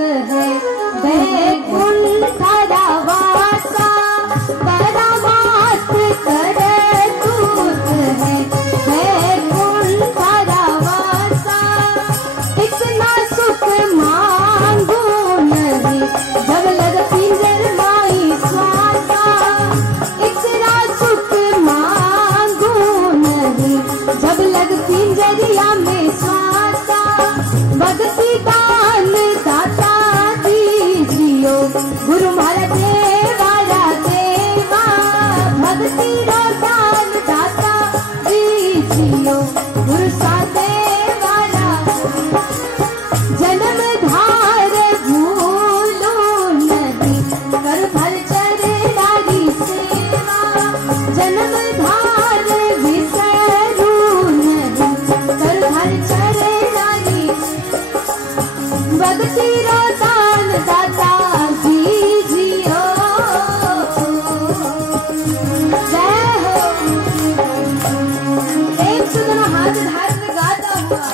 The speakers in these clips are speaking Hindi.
है वैकुंठ वासा परमात्म करे दूत है वैकुंठ वासा इतना सुख मांगू नहीं जब लग पिंजर माई स्वासा इतना सुख मांगू नहीं जब लग पिंजरिया में स्वासा भक्ति दान दाता दीजियो गुरु महाराज देवा देवा भक्ति दान दाता दीजियो गुरु सा देवा जन्म धार भूलो नहीं कर फल चरे नारी सेवा जन्म धार विसरू नहीं कर फल चरे नारी भक्ति दान दाता दीजियो जय हो। एक सुनो हाथ धार में गाता हुआ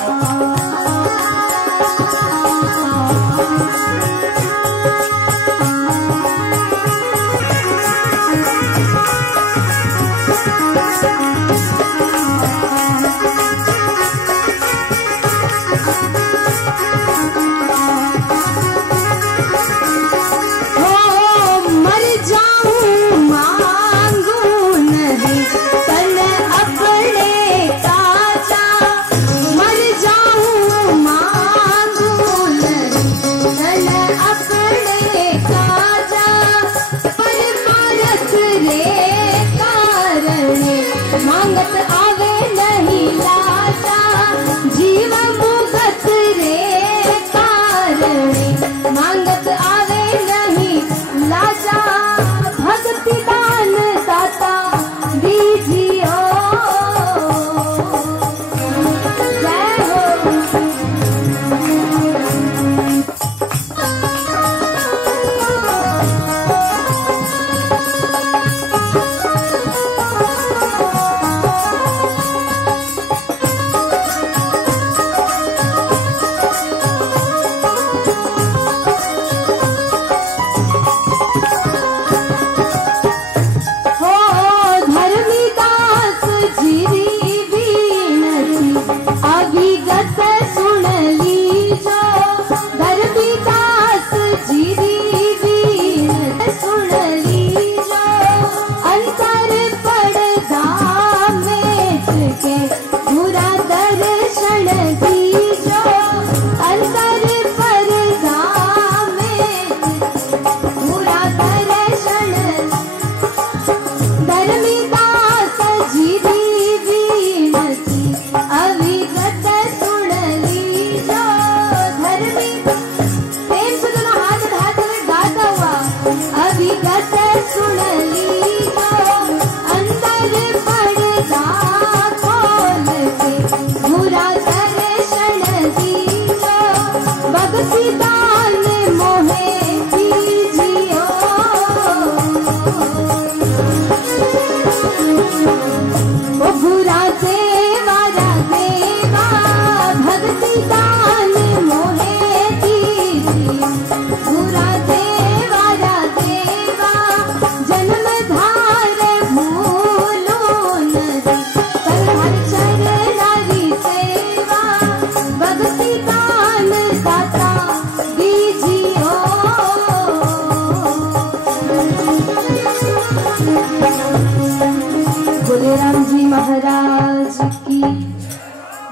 मांगत आवे नहीं लाजा जीव मुगत रे कारणे मांगत आवे नहीं लाजा भक्ति दान दाता दीजियो जय हो। राम जी महाराज की।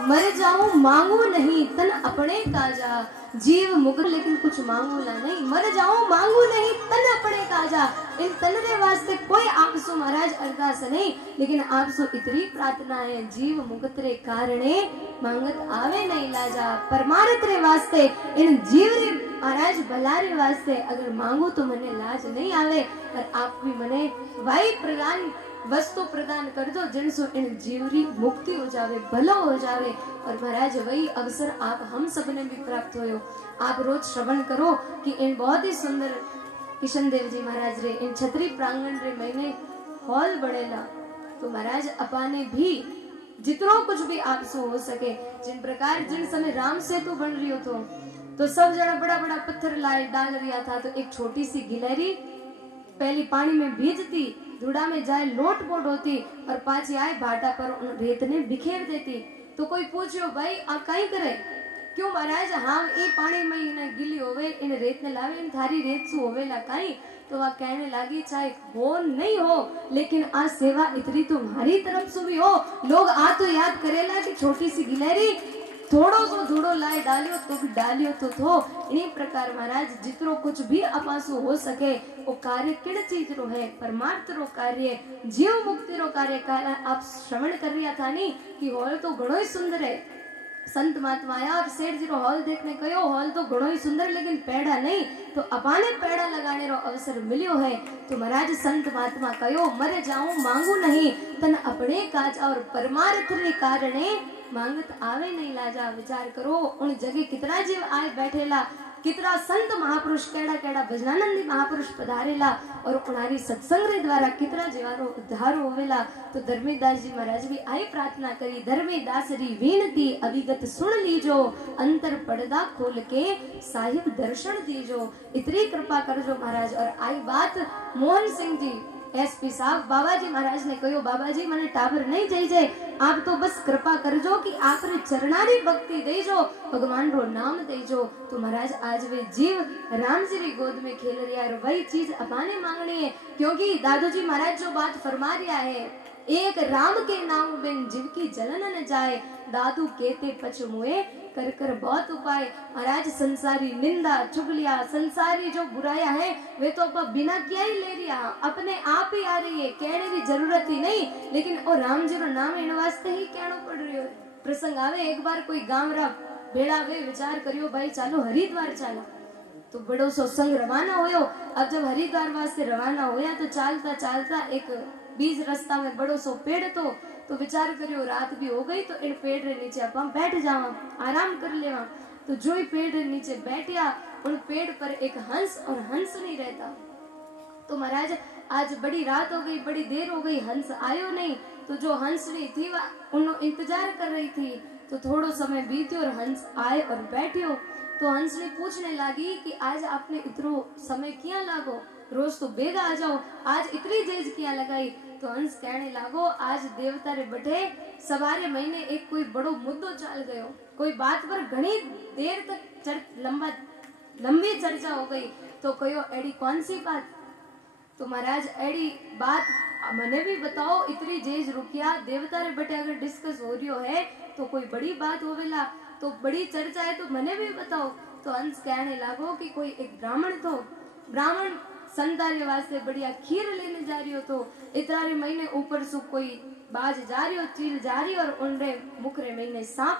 मर जाऊं मांगू नहीं तन अपने काजा जीव मुगल लेकिन कुछ मांगू ला नहीं मर जाऊं मांगू नहीं तन अपने काजा इन तन रे वास्ते कोई आपसो महाराज अरदास नहीं लेकिन आपसो इतनी प्रार्थना है जीव मुगत रे कारणे मांगत आवे नहीं लाजा परमार्थ रे वास्ते इन जीव रे महाराज भला रे वास्ते अगर मांगू तो मने लाज नहीं आवे पर आप भी मने वाई प्रदान वस्तु प्रदान कर दो जिनसो इन जीवरी मुक्ति हो जावे भलो हो जावे। और महाराज वही अवसर आप हम सब ने भी प्राप्त होयो। आप रोज श्रवण करो कि इन बहुत ही सुंदर किशन देव जी महाराज रे इन छतरी प्रांगण रे महीने हॉल बनेला तो महाराज अपाने भी जितनो कुछ भी आपसो हो सके जिन प्रकार जिन समय राम सेतु बन रही हो तो तो सब जना बड़ा बड़ा पत्थर लाए डाल रिया था। तो एक छोटी सी गिलहरी पहली पानी में भीजती, धूड़ा में जाए लोट पोट होती और पाछी आए भाटा पर उन रेत ने बिखेर देती। तो कोई पूछो भाई आप कहीं करे, क्यों महाराज हम ई पानी में इन गिली होवे इन रेत ने लावे इन थारी रेत सु होवेला कहीं। तो वह कहने लगी चाहे हो नहीं हो लेकिन आज सेवा इतनी तुम्हारी तरफ से भी हो, लोग आ तो याद करेला कि छोटी सी गिलहरी थोड़ो सो धूड़ो लाए डालियो तो भी डालियो तो थो। इन्हीं प्रकार महाराज जितरो कुछ भी अपासु हो सके वो कार्य किन चीज रो है, परमार्थ रो कार्य, जीव मुक्ति रो कार्य आप श्रवण कर रिया था नी कि हॉल तो घणो ही सुंदर है। संत महात्मा आया और सेठ जी रो हॉल देखने कहो हॉल तो घणो ही सुंदर लेकिन पेड़ा नहीं, तो अपाने पेड़ा लगाने रो अवसर मिलियो है। तो महाराज संत महात्मा कहो मरे जाऊं मांगू नहीं तन अपने काज और परमार्थ रे कारणे मांगत आवे नहीं लाजा। विचार करो उन जगह कितना जीव आए बैठेला, कितना संत महापुरुष केड़ा केड़ा भजनानंदी महापुरुष पधारेला और उनारी सत्संग रे द्वारा कितना जीवारो उद्धार होवेला। तो धर्मीदास जी महाराज भी आई प्रार्थना करी, धर्मीदास री विनती अविगत सुन लीजो, अंतर पड़दा खोल के साहिब दर्शन दीजो, इतनी कृपा करजो महाराज। और आई बात मोहन सिंह जी एसपी साहब बाबा जी महाराज ने कहो बाबा जी मैंने टावर नहीं जाइए, आप तो बस कृपा करजो कि आप रे चरणारी भक्ति देजो, भगवान रो नाम देजो। तो महाराज आज वे जीव राम जी री गोद में खेल रहा है, वही चीज अपाने मांगनी है। क्योंकि दादू जी महाराज जो बात फरमा रहा है, एक राम के नाम बिन जीव की जलन न जाए, दादू कहते पछमुए कर कर बहुत उपाय। महाराज संसारी निंदा चुगलिया संसारी जो बुराया है वे तो आप बिना क्या ही ले रिया, अपने आप ही आ रही है, कहने की जरूरत ही नहीं, लेकिन ओ राम जी रो नाम इन वास्ते ही कहना पड़ रही हो। प्रसंग आवे एक बार कोई गांव रा बेड़ा वे विचार करियो भाई चालो हरिद्वार चला, तो बड़ो सो संग रवाना होयो। अब जब हरिद्वार वास्ते रवाना होया तो चालता चालता एक बीच रास्ता में बड़ो सो पेड़ तो विचार करियो रात भी हो गई, तो इन पेड़ रे नीचे आप बैठ जावा आराम कर लेवा। तो जो ही पेड़ रे नीचे बैठया उन पेड़ पर एक हंस और हंस नहीं रहता। तो महाराज आज बड़ी रात हो गई, बड़ी देर हो गई, हंस आयो नहीं। तो जो हंसनी थी वह उन इंतजार कर रही थी। तो थोड़ो समय बीत्यो और हंस आए और बैठियो। तो हंसनी पूछने लगी कि आज आपने इतनो समय किया लागो, रोज तो बेगा आ जाओ, आज इतनी देर किया लगाई। तो हंस कहने लागो आज देवता रे बटे सवारे महीने एक कोई बड़ो मुद्दो चल गयो, कोई बात पर घनी देर तक लंबी चर्चा हो गई। तो कहो एड़ी कौन सी बात? तो महाराज एड़ी बात मने भी बताओ, इतनी जेज रुकिया देवता रे बटे अगर डिस्कस हो रियो है तो कोई बड़ी बात होवेला, तो बड़ी चर्चा है तो मने भी बताओ। तो हंस कहने लागो कि कोई एक ब्राह्मण संतारी वास्ते बढ़िया खीर लेने जा रही हो, तो इतने महीने ऊपर से कोई बाज जा रही हो चील जा रही और उनरे मुख रे महीने सांप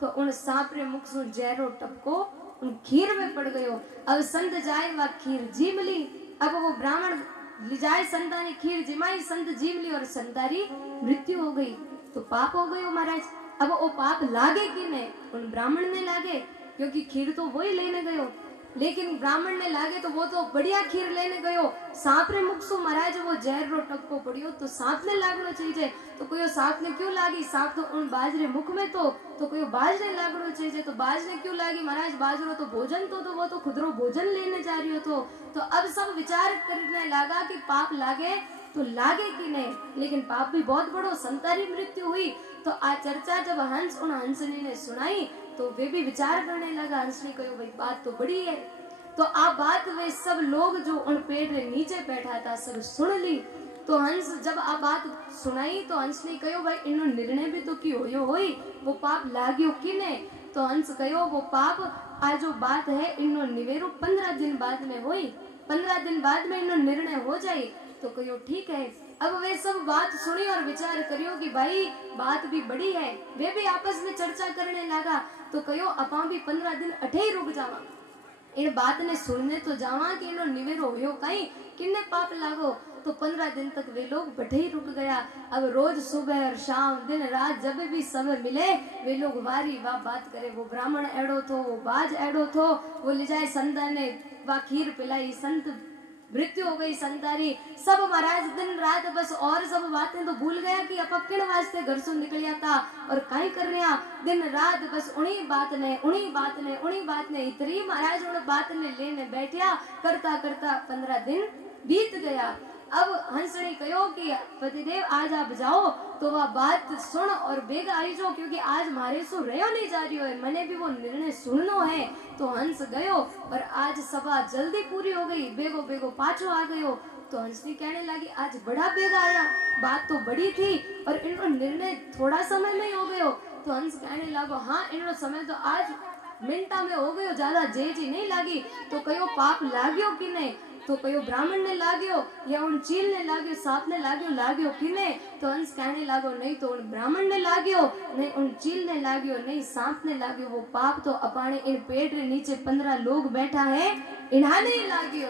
तो उन सांप रे मुख से जहरो टपको उन खीर में पड़ गयो। अब संत जाए वह खीर जीम ली, अब वो ब्राह्मण ले जाए संतानी खीर जिमाई, संत जीव ली और संतारी मृत्यु हो गई। तो पाप हो गयो महाराज। अब वो पाप लागे कि नहीं? उन ब्राह्मण ने लागे, क्योंकि खीर तो वही लेने गयो, लेकिन ब्राह्मण ने लागे तो वो तो बढ़िया खीर लेने गयो, सांप रे मुख सु महाराज वो जहर रो टपको पड़ियो, तो सांप ने लागनो चाहिए। तो कोई सांप ने क्यों लागी? सांप तो उन बाजरे मुख में तो कोई बाज ने लागनो चाहिए। तो बाज ने क्यों लागी? महाराज बाजरो तो भोजन तो वो तो खुदरो भोजन लेने जा रही हो। तो अब सब विचार करने लगा कि पाप लागे तो लागे कि नहीं, लेकिन पाप भी बहुत बड़ो, संतारी मृत्यु हुई। तो आ चर्चा जब हंस उन हंसनी ने सुनाई तो वे भी विचार करने लगा। हंसनी कहो भाई बात तो बड़ी है। तो आप बात वे सब लोग जो उन पेड़ के नीचे बैठा था सब सुन ली। तो हंस जब आप बात सुनाई तो हंस ने कहो भाई इन्हों निर्णय भी तो की होई, वो पाप लाग्यो किने? तो हंस कहो वो पाप आज जो बात है इन्हों निवेरो 15 दिन बाद में हुई, 15 दिन बाद में इन्हों निर्णय हो जाए। तो कहो ठीक है। अब वे सब बात सुनी और विचार करियो कि भाई बात भी बड़ी है, वे भी आपस में चर्चा करने लगा। तो कहो अपा भी 15 दिन अठे ही रुक जावा, इन बात ने सुनने तो जावा कि इनो निवेरो हो कहीं किन्ने पाप लागो। तो 15 दिन तक वे लोग बठे ही रुक गया। अब रोज सुबह और शाम दिन रात जब भी समय मिले वे लोग वारी वाह बात करे। वो ब्राह्मण एड़ो थो, वो बाज एड़ो थो, वो ले जाए संत ने वा खीर पिलाई, संत मृत्यु हो गई संतारी। सब महाराज दिन रात बस और सब बातें तो भूल गया कि अपा किन वास्ते घर से निकलिया था और काई कर रहा। दिन रात बस उन्हीं बात ने इतनी महाराज उन बात ने लेने बैठिया। करता करता 15 दिन बीत गया। अब हंसनी कहो कि पतिदेव आज आप जाओ तो वह बात सुन और बेग आई जो, क्योंकि आज मारे सो रहो नहीं जा रही है, मैंने भी वो निर्णय सुननो है। तो हंस गयो और आज सभा जल्दी पूरी हो गई, बेगो बेगो पाछो आ गयो। तो हंसनी कहने लगी आज बड़ा बेग आया, बात तो बड़ी थी और इनको निर्णय थोड़ा समय में ही हो गयो। तो हंस कहने लगो हाँ इनको समय तो आज मिनटा में हो गयो, ज्यादा जेजी नहीं लगी। तो कहो पाप लाग्यो कि नहीं, तो कहो ब्राह्मण ने लाग्यो या उन चील ने लाग्यो, सांप ने लाग्यो कि नहीं। तो हंस कहने लागो नहीं तो उन ब्राह्मण ने लाग्यो, नहीं उन चील ने लाग्यो, नहीं सांप ने लाग्यो। वो पाप तो अपाने इन पेट के नीचे 15 लोग बैठा है इन्हाने लाग्यो।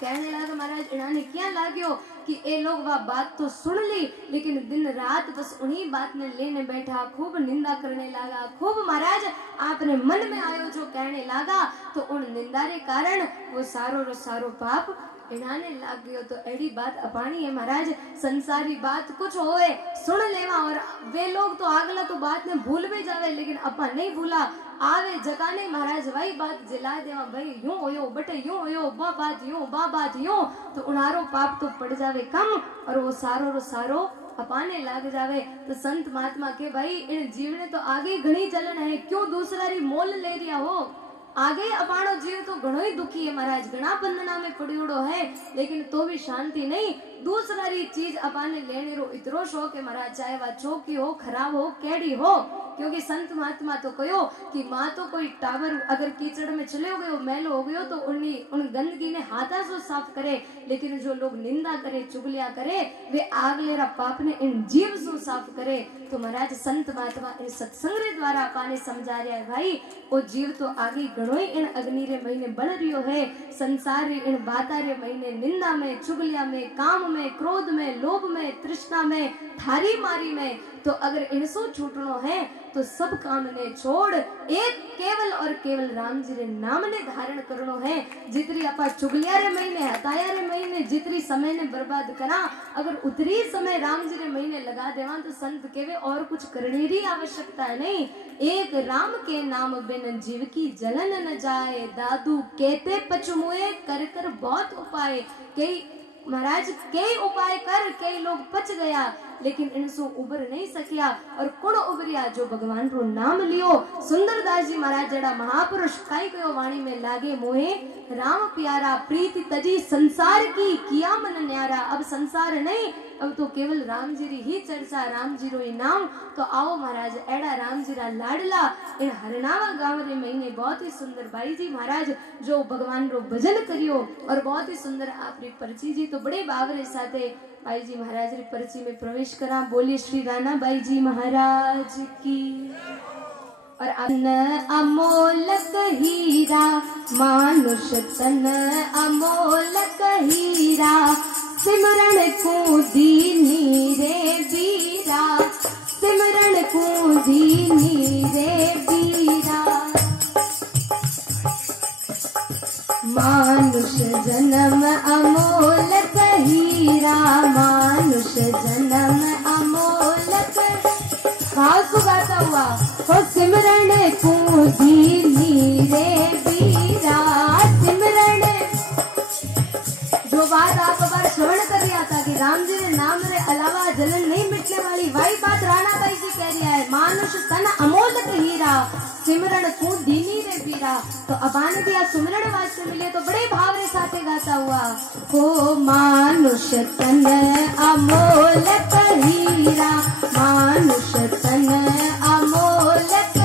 कहने लगा महाराज इन्हाने क्या लाग्यो कि ये लोग वह बात तो सुन ली, लेकिन दिन रात बस उन्हीं बात ने लेने बैठा, खूब निंदा करने लगा। खूब महाराज आपने मन में आयो जो कहने लगा, तो उन निंदा रे कारण वो सारो पाप इन्हाने लाग गयो। तो एडी बात अपानी है महाराज, संसारी बात कुछ होए सुन लेवा और वे लोग तो आगला तो बात ने भूल भी जावे, लेकिन अपा नहीं भूला। आवे जगाने महाराज वही बात जिला देवा, भाई यूं होयो बटे यूं होयो, बा बात यूं, तो उनारो पाप तो पड़ जावे कम और वो सारो अपाने लाग जावे। तो संत महात्मा के भाई इन जीव ने तो आगे घनी चलन है, क्यों दूसरा री मोल ले रिया हो। आगे अपाणो जीव तो घणो ही दुखी है महाराज, घना बंधना में पड़ियोड़ो है, लेकिन तो भी शांति नहीं। दूसरा री चीज अपाने लेने रो इतरो शौक है महाराज, चाहे वह चौकी हो खराब हो कैडी हो। क्योंकि संत महात्मा तो कहो कि माँ तो कोई टावर अगर कीचड़ में चले हो गए मैल हो गयो तो उन गंदगी ने हाथा से साफ करे, लेकिन जो लोग निंदा करे चुगलिया करे वे आगलेरा पाप ने इन जीव से साफ करे। तो महाराज संत महात्मा इन सत्संग द्वारा अपाने समझा रहा है भाई वो जीव तो आगे घणो ही इन अग्नि रे महीने बढ़ रियो है। संसार रे इन बाता रे महीने निंदा में चुगलिया में काम में क्रोध में लोभ में तृष्णा में थारी मारी में, तो अगर इनसो छूटनो है तो सब काम ने छोड़ एक केवल और केवल राम जी रे नाम ने धारण करनो है। जितनी अपा चुगलिया रे महीने हताया रे महीने जितनी समय ने बर्बाद करा, अगर उतरी समय राम जी रे महीने लगा देवा तो संत केवे और कुछ करने की आवश्यकता नहीं। एक राम के नाम बिन जीव की जलन न जाए, दादू कहते पचमुए कर कर बहुत उपाय। कई महाराज कई उपाय कर कई लोग पच गया, लेकिन इनसो उबर नहीं सकिया। और कुण उबरिया जो भगवान रो नाम लियो। सुंदरदास जी महाराज जड़ा महापुरुष काई कयो वाणी में लागे मोहे राम प्यारा, प्रीति तजी संसार की किया मन न्यारा। अब संसार नहीं, अब तो केवल राम जी री ही चर्चा, राम जी रो ही नाम। तो आओ महाराज एड़ा राम जी रा लाडला इन हरनावा गांव रे महीने बहुत ही सुंदर भाई जी महाराज जो भगवान रो भजन करियो और बहुत ही सुंदर आपरी पर्ची जी। तो बड़े बावरे साथे भाई जी महाराज री पर्ची में प्रवेश करा। बोलिए श्री राणा भाई जी महाराज की। और अमोलक हीरा मानुष तन अमोलक हीरा, सिमरन को दीनी रे बीरा, सिमरन को दीनी रे बीरा। मानुष जन्म अमोलक हीरा, मानुष जन्म अमोलक। खास गाता हुआ हो सिमरन को दीनी रे बीरा, सिमरन। जो बात आप बार श्रवण कर रहा था कि राम जी ने नाम रे अलावा जलन नहीं मिटने वाली, वही बात राणा भाई जी कह रहा है। मानुष तन अमोलक हीरा, सिमरन को दीनी रे बीरा। तो अबाने भी आज सुमरण वास्ते मिले तो बड़े भाव रे साथे गाता हुआ हो मानुष तन अमोलक हीरा, मानुष तन अमोलक।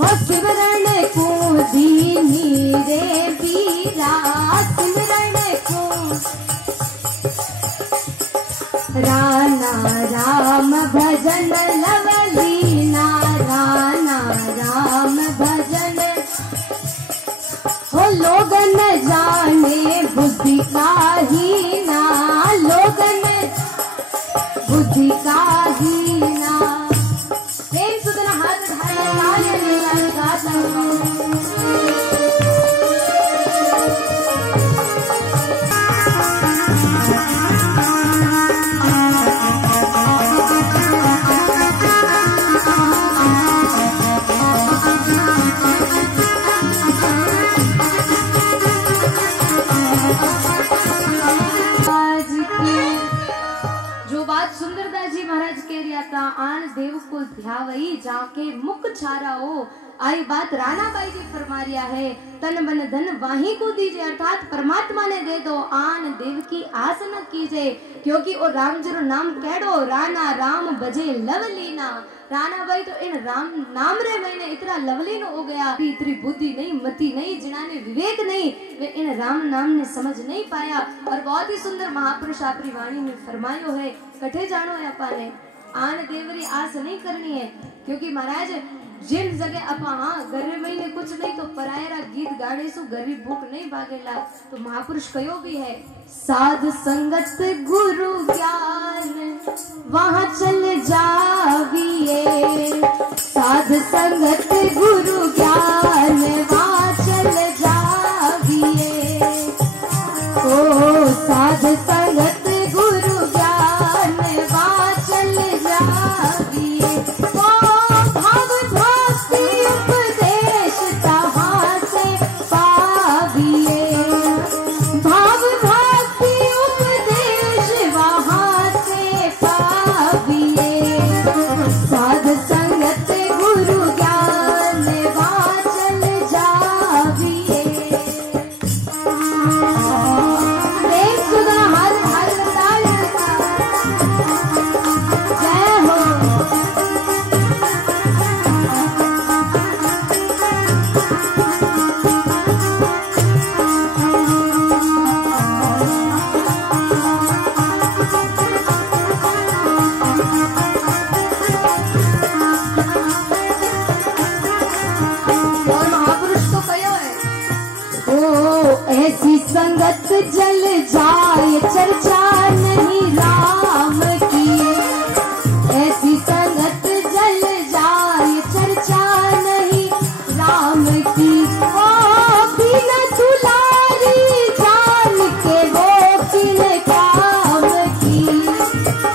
हो सिमरन को दीनी रे बीरा, सिमरन को। राना राम भजन लवलीना, राना राम भजन। हो लोग न जाने बुद्धि का हीना, लोग न बुद्धि का हीना। प्रेम सुधना हाथ धारण ध्यावई जाके मुख छारा हो। आई बात रानाबाई जी फरमा रिया है, तन मन धन वाही को दीजिए, अर्थात परमात्मा ने दे दो, आन देव की आस न कीजिए। क्योंकि ओ राम जी रो नाम केड़ो, राणा राम बजे लवलीना। रानाबाई तो इन राम नाम रे मैंने इतना लवलीन हो गया, इतनी बुद्धि नहीं, मति नहीं, जिन्हाने विवेक नहीं, वे इन राम नाम ने समझ नहीं पाया। और बहुत ही सुंदर महापुरुष आपरी वाणी में फरमायो है, कठे जानो है अपाने, आन देवरी आस नहीं करनी है। क्योंकि महाराज जिन जगह अपा हाँ गरीब महीने कुछ नहीं तो परायरा गीत गाने सु गरीब भूख नहीं भागेला। तो महापुरुष कयो भी है, साध संगत गुरु ज्ञान वहाँ चल जाविए, साध संगत गुरु ज्ञान वहाँ चल जाविए। ओ साध संगत गुरु ज्ञान वहाँ चल जाविए। जल जाए चर्चा नहीं राम की, ऐसी संगत जल जाए चर्चा नहीं राम की। ओ बिना दुलारी जान के वो किन काम की,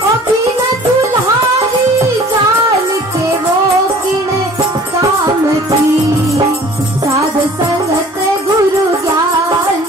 ओ बिना दुलारी जान के वो किन काम की। साध संगत गुरु ज्ञान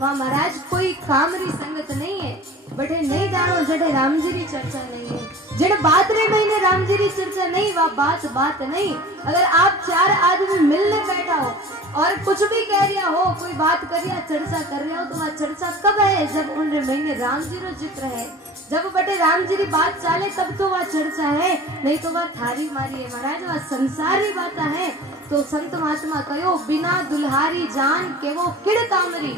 वहाँ महाराज कोई कामरी संगत नहीं है, बटे नहीं जानो जड़े राम जी री चर्चा नहीं है। जड़ बात रे महीने राम जी री चर्चा नहीं, वह बात नहीं। अगर आप चार आदमी मिलने बैठा हो और कुछ भी कह रिया हो, कोई बात कर रिया चर्चा कर रहे हो, तो वह चर्चा कब है, जब उन महीने राम जी रो जिक्र है, जब बटे राम जी री बात चाले तब तो वह चर्चा है, नहीं तो वह थारी मारी है। महाराज वह संसारी बात है। तो संत महात्मा कहो, बिना दुल्हारी जान के वो किड़ कामरी।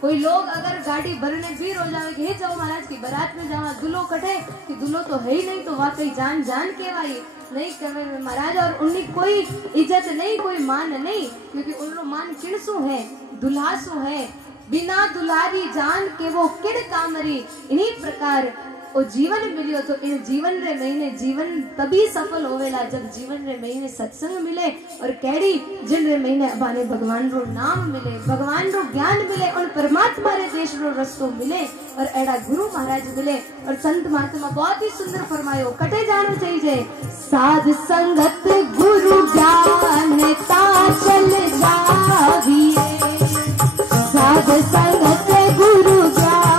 कोई लोग अगर गाड़ी भरने भी रो जावे कि हे जाओ महाराज की बारात में जावा, दुल्हो कटे कि दुल्हो तो है ही नहीं, तो वाकई जान जान केवाई नहीं कवे में महाराज। और उन्हीं कोई इज्जत नहीं, कोई मान नहीं, क्योंकि उन मान किड़सू है, दुल्हासू है। बिना दुलारी जान के वो किड़ कामरी। इन्हीं प्रकार वो जीवन मिलियो, तो इन जीवन रे महीने जीवन तभी सफल होवेला जब जीवन रे महीने सत्संग मिले, और कैडी जिन रे महीने अबाने भगवान रो नाम मिले, भगवान रो ज्ञान मिले, और परमात्मा रे देश रो रस्तो मिले, और एड़ा गुरु महाराज मिले। और संत महात्मा बहुत ही सुंदर फरमायो, कटे जानो चाहिए, साध संगत गुरु ज्ञान ता चल जाविए, साध संगत गुरु ज्ञान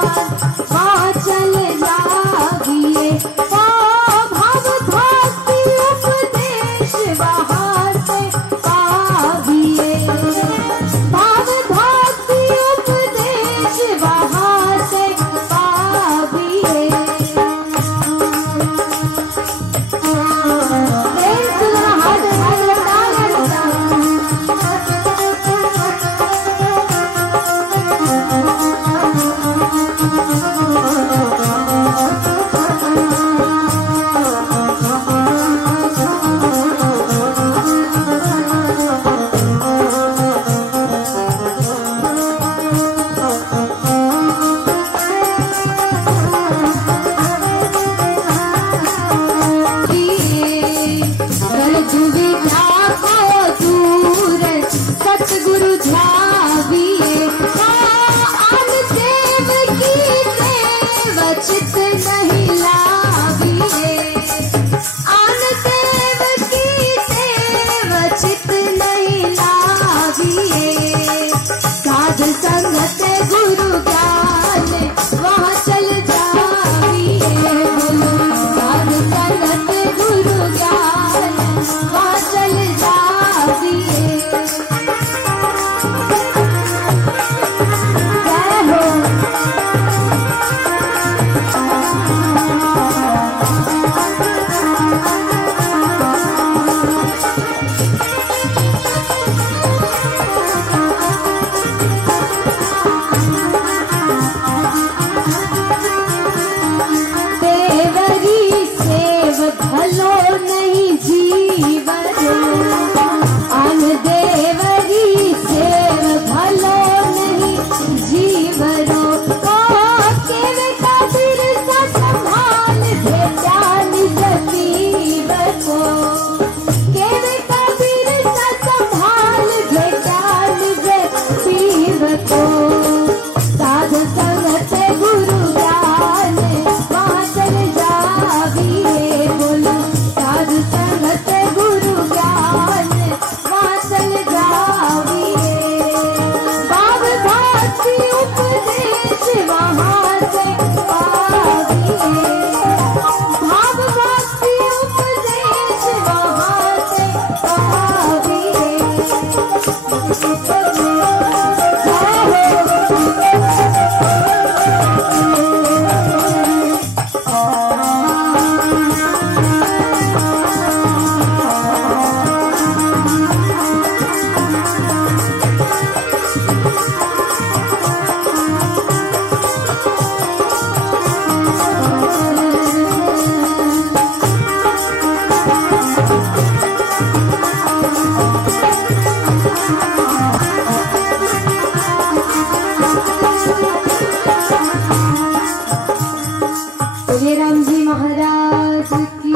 ता चल जाविए। भाव भक्ति उपदेश वहाँ से पाविए, भाव भक्ति उपदेश वहाँ से पाविए। प्रेम सुना हाथ जी महाराज की।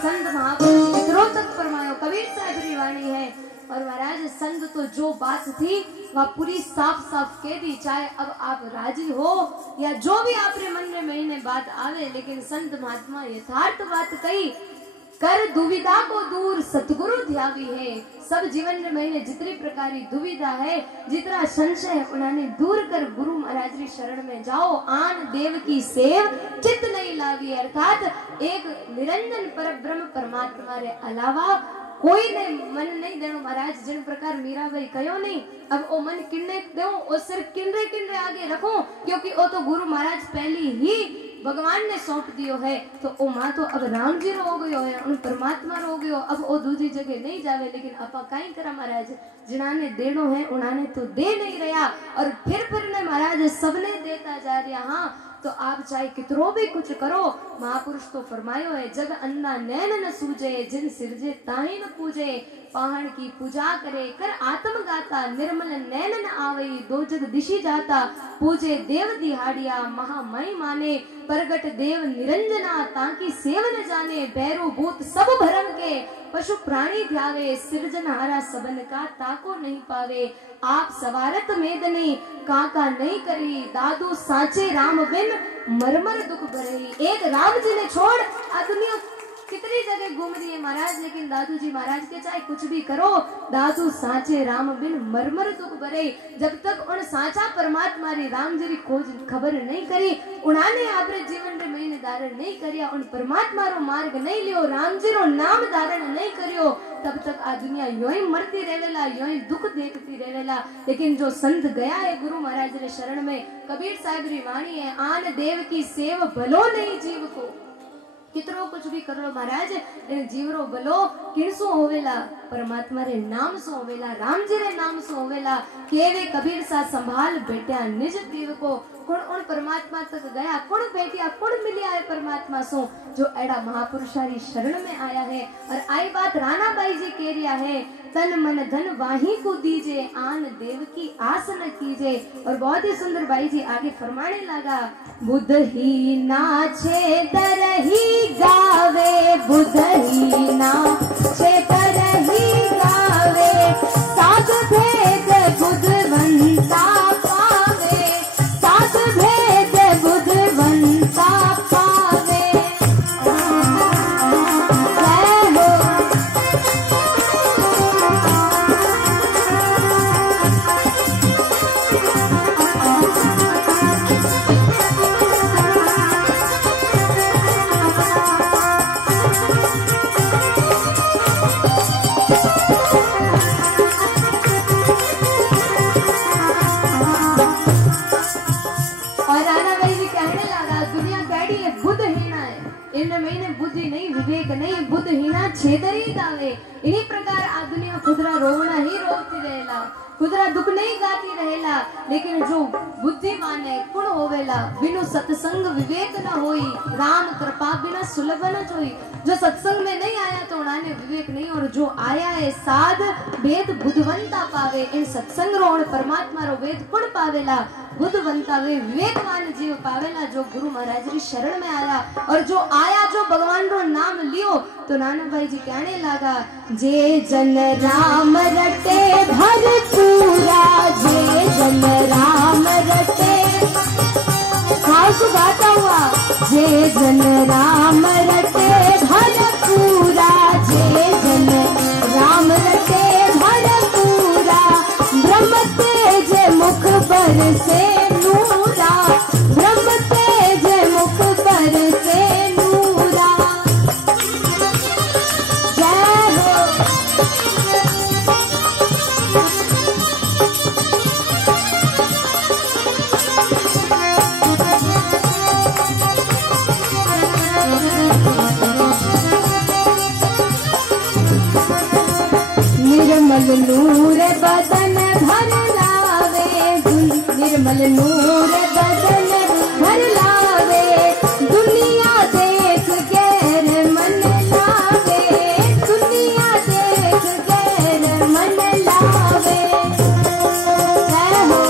संत महापुरुष पितरों तक फरमायो, कबीर साहब की वाणी है। और महाराज संत तो जो बात थी वह पूरी साफ साफ कह दी, चाहे अब आप राजी हो या जो भी आपके मन में महीने बात आवे, लेकिन संत महात्मा यथार्थ बात कही। कर दुविधा को दूर सतगुरु ध्यावी है। सब जीवन में मैंने जितनी प्रकार की दुविधा है, जितना संशय है, उन्होंने दूर कर गुरु महाराज की शरण में जाओ। आन देव की सेव चित्त नहीं लावी, अर्थात एक निरंजन पर ब्रह्म परमात्मा रे अलावा कोई ने मन नहीं देनो। महाराज जिन प्रकार मीराबाई कहो नहीं, अब ओ मन किन्ने दो, ओ सिर किन्ने किन्ने आगे रखो, क्योंकि ओ तो गुरु महाराज पहली ही भगवान ने सौंप दियो है। तो ओ मां तो अब राम जी रो हो गयो है, उन परमात्मा रो हो गयो, अब ओ दूसरी जगह नहीं जावे। लेकिन आपा कहीं करा महाराज, जिन्हाने देनो है उन्हाने तो दे नहीं रहा, और फिर ने महाराज सबने देता जा रहा। हाँ, तो आप चाहे कितरो भी कुछ करो, महापुरुष तो फरमायो है, जग अन्ना नैन न सूझे, जिन सिरजे ताही न पूजे। पहाड़ की पूजा करे कर आत्म गाता, निर्मल नैन न आवई, दो जग दिशी जाता। पूजे देव दिहाड़िया महामय माने, प्रगट देव निरंजना, ताकि सेव न जाने। भैरू भूत सब भरम के, पशु प्राणी ध्यावे, सिरजनहारा सबन का ताको नहीं पावे। आप सवारत मेदनी, काका नहीं करी, दादू साचे राम बिन मरमर दुख भरही। एक राम जी ने छोड़ आ दुनिया कितनी जगह घूम रही है महाराज, लेकिन दादू जी महाराज के चाहे कुछ भी करो, दादू साचे राम बिन मरमर दुख भरे। जब तक उन साचा परमात्मा री राम जी री खोज खबर नहीं करी, उन्होंने आपरे जीवन रे महीने धारण नहीं करिया, उन परमात्मा रो मार्ग नहीं लियो, राम जी रो नाम धारण नहीं करियो, तब तक आ दुनिया यूं ही मरती रहेला, यूं ही दुख देखती रहेला। लेकिन जो संत गया है गुरु महाराज रे शरण में, कबीर साहब री वाणी है, आन देव की सेव भलो नहीं जीव को। कितरो कुछ भी कर लो महाराज, जीवरो भलो किणसो होवेला, परमात्मा रे नाम सो होवेला, राम जी रे नाम सो होवेला। केवे कबीर सा संभाल बेटा निज जीव को। कौन उन परमात्मा तक गया, कौन बैठिया, कौन मिलिया है परमात्मा सो, जो एड़ा महापुरुषारी शरण में आया है। और आई बात राणा बाई जी कह रिया है, तन मन धन वाही को दीजे, आन देव की आस न कीजे। और बहुत ही सुंदर बाई जी आगे फरमाने लगा, बुध ही नाचे तरही गावे, बुध ही नाचे तरही गावे, साध भेद बुधवंता पावे, साध भेद बुधवंता पावे। बुद्धहीना छेदरी दावे। इन्हीं प्रकार आ दुनिया खुदरा रोवना ही रोती रहेला, खुदरा दुख नहीं गाती रहेला। लेकिन जो बुद्धिमान है कुण होवेला, बिनु सत्संग विवेक न होई, राम कृपा बिना सुलभ न जोई। जो सत्संग में नहीं आया तो उन्होंने विवेक नहीं, और जो आया है साध वेद बुद्धवंता पावे। इन सत्संग रो परमात्मा रो वेद कुण पावेला, बुद्धवंता वे विवेकवान जीव पावेला, जो गुरु महाराज री शरण में आया। और जो आया, जो भगवान रो नाम लियो, तो नानक भाई जी कहने लगा, जे जन राम रटे भरपूरा, जे जन राम रटे, गाता हुआ, जे जन राम रटे भरपूरा, जे जन राम रटे भरपूरा, ब्रह्म तेज मुख पर से नूरा, ब्रह्म तेज मुख पर से नूरा। जय हो। निर्मल नूर बदन भर लावे, निर्मल नूर बदन भर लावे, दुनिया देख गैर मन लावे, दुनिया देख गैर मन लावे। जय हो।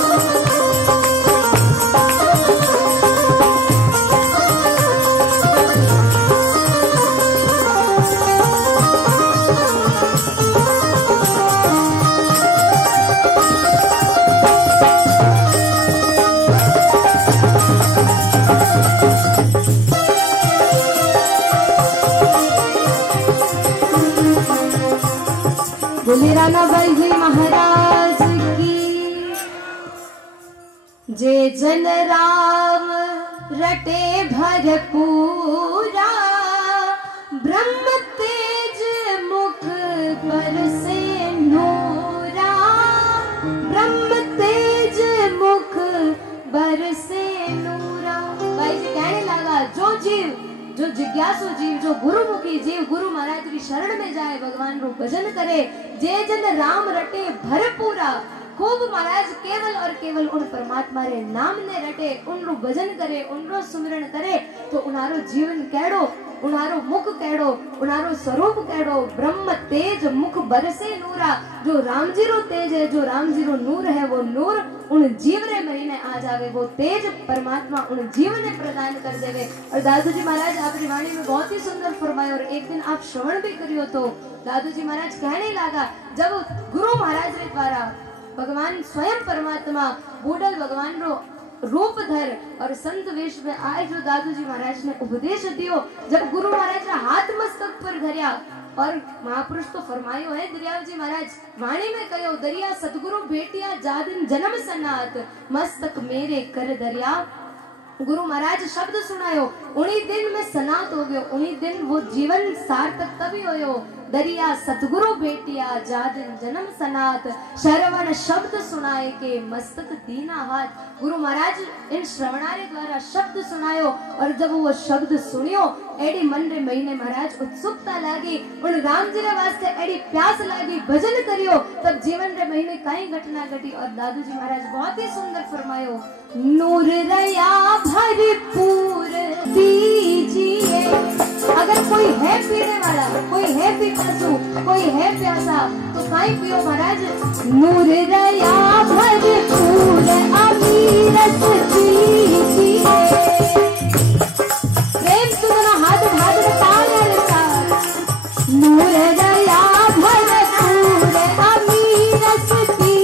रानाबाई जी महाराज की। जे जन राम रटे भरपूरा, ब्रह्म तेज मुख पर से नूरा, ब्रह्म तेज मुख बर से नूरा। भाई जी कहने लगा, जो जीव, जो जिज्ञासु जीव, जो गुरुमुखी जीव गुरु महाराज की शरण में जाए, भगवान रो भजन करे, जे जन राम रटे भरपूरा, खूब महाराज केवल और केवल उन परमात्मा रे नाम ने रटे, उनरो भजन करे, उनरो सुमिरन करे, तो उनारो जीवन केड़ो, उनारो मुख केड़ो, उनारो स्वरूप केड़ो। ब्रह्म तेज मुख बरसे नूरा, जो राम जी रो तेज है, जो राम जी रो नूर है, वो नूर उन जीव रे महीने आ जावे, वो तेज परमात्मा उन जीव ने प्रदान कर देवे। और दादू जी महाराज आपकी वाणी में बहुत ही सुंदर फरमाए, और एक दिन आप श्रवण भी करियो तो दादू जी महाराज कहने लगा, जब गुरु महाराज रे द्वारा भगवान स्वयं परमात्मा बूढ़ल भगवान रो रूप धर और संत वेश में आए, जो दादू जी महाराज ने उपदेश दियो, जब गुरु महाराज ने हाथ मस्तक पर धरिया, और महापुरुष तो फरमायो है दरियाव जी महाराज वाणी में कहो, दरिया सतगुरु भेटिया जादिन जन्म सनात, मस्तक मेरे कर दरिया। गुरु महाराज शब्द सुनायो, उन्हीं दिन में सनात हो गयो, उन्हीं दिन वो जीवन सार्थक तभी होयो। दरिया सतगुरु बेटिया जादिन जन्म सनात, श्रवण शब्द सुनाए के मस्तक दीना हाथ। गुरु महाराज इन श्रवणारे द्वारा शब्द सुनायो, और जब वो शब्द सुनियो, एडी मन रे महीने महाराज उत्सुकता लागी, उन राम जी रे वास्ते एडी प्यास लागी, भजन करियो, तब जीवन रे महीने कई घटना घटी। और दादू जी महाराज बहुत ही सुंदर फरमायो, नूर रया भरपूर दीजिए। अगर कोई है पीने वाला, कोई है पिपासु, कोई है प्यासा, तो काई पियो महाराज, नूर रया भरपूर अमीरस दीजिए। प्रेम सुनो हाथ हाथ ताल ताल, नूर रया भरपूर अमीरस दीजिए।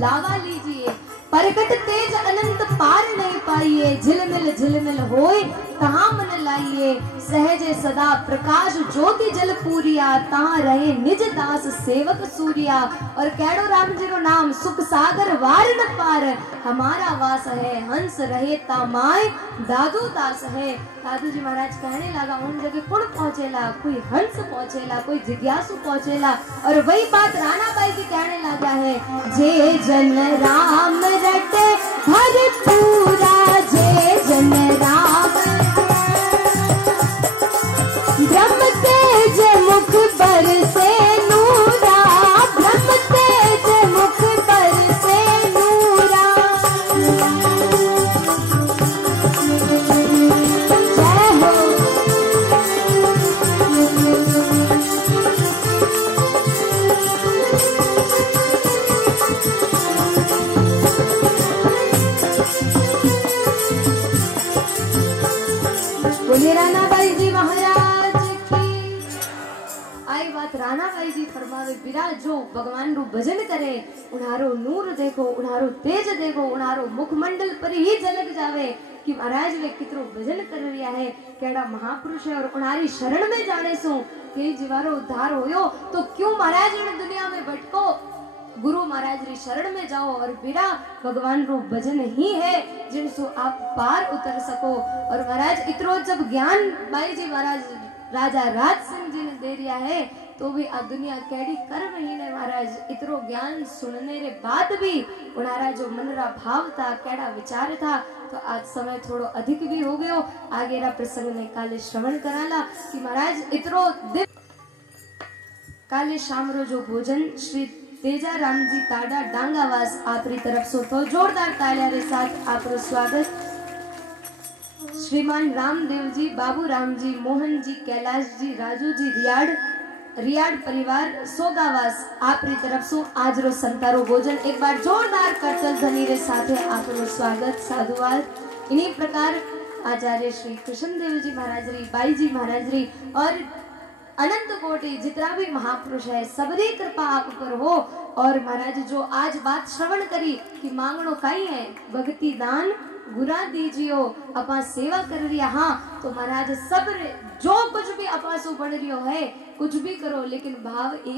लावा लीजिए, परकट तेज अनंत पार नहीं पाइए, झिलमिल झिलमिल होए कहाँ मन लाइए। सहजे सदा प्रकाश ज्योति जल पूरिया, तहाँ रहे निज दास सेवक सूर्या। और कैडो राम जी रो नाम सुख सागर वार न पार, हमारा वास है हंस रहे तामाय दादू दास है। दादू जी महाराज कहने लगा, उन जगह कौन पहुंचेला, कोई हंस पहुंचेला, कोई जिज्ञासु पहुंचेला। और वही बात रानाबाई जी कहने लगा है, जे जन राम रटे भरपूरा, जे जन राम ब्रह्म तेज मुख पर से नूरा, ब्रह्म तेज मुख पर से नूरा। जय हो। बोले रानाबाई जी महाराज की। आई बात रानाबाई जी फरमावे, बिरा जो भगवान रू भजन करे, उन्हारो नूर देखो, उन्हारो तेज देखो, उन्हारो मुखमंडल पर ही झलक जावे कि महाराज वे कितरो भजन कर रिया है, केड़ा महापुरुष है। और उन्हारी शरण में जाने सो के जीवारो उद्धार होयो, तो क्यों महाराज इन दुनिया में भटको, गुरु महाराज री शरण में जाओ। और बिरा भगवान रो भजन ही है जिनसो आप पार उतर सको। और महाराज इतरो जब ज्ञान बाई जी महाराज राजा राज सिंह जी ने दे दिया है तो भी आ दुनिया केड़ी कर वही ने महाराज इतरो ज्ञान सुनने रे बाद भी उनारा जो मन रा भाव था केड़ा विचार था। तो आज समय थोड़ो अधिक भी हो गयो, आगे रा प्रसंग ने काले श्रवण कराला कि महाराज इतरो दिन काले शाम रो जो भोजन श्री तेजा राम जी ताड़ा डांगावास आपरी तरफ से तो जोरदार तालियां रे साथ आपरो स्वागत। श्रीमान रामदेव जी, बाबू राम जी, मोहन जी, कैलाश जी, राजू जी, रियाड़ परिवार सोगावास आपरी तरफ से आज रो संतारो भोजन एक बार जोरदार करतल ध्वनि रे साथे आपरो स्वागत साधुवाद। इन्हीं प्रकार आचार्य श्री कृष्णदेव जी महाराज री, बाई जी महाराज री और अनंत कोटि जितना भी महापुरुष है सबरी कृपा आप पर हो। और महाराज जो आज बात श्रवण करी कि मांगणो काई है भक्ति दान गुरा दीजियो अपा सेवा कर रही। हाँ तो महाराज सब जो कुछ भी अपासो बढ़ रही है कुछ भी करो लेकिन भाव एक